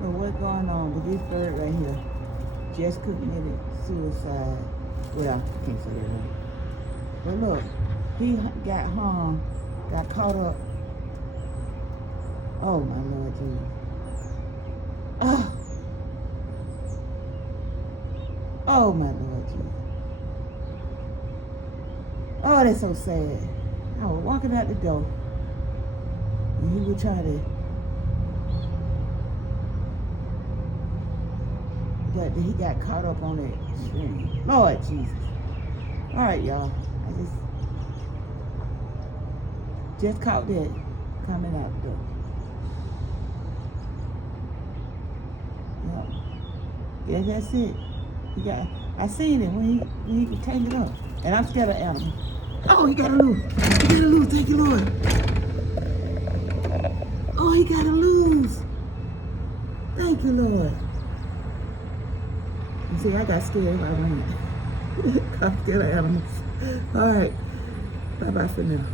know what's going on, but this bird right here just committed suicide. Well, I can't say that right. But look, he got hung, got caught up. Oh my Lord Jesus. Oh. Oh my Lord Jesus. Oh, that's so sad. I was walking out the door and he would try to, but he got caught up on that string. Lord Jesus. All right, y'all. I just caught that coming out the door. Yep. Yeah, that's it. I seen him when he was taking it up. And I'm scared of animals. Oh, he got a loose. He got a loose. Thank you, Lord. Oh, he got a loose. Thank you, Lord. You see, I got scared if I went. I'm scared of animals. All right. Bye-bye for now.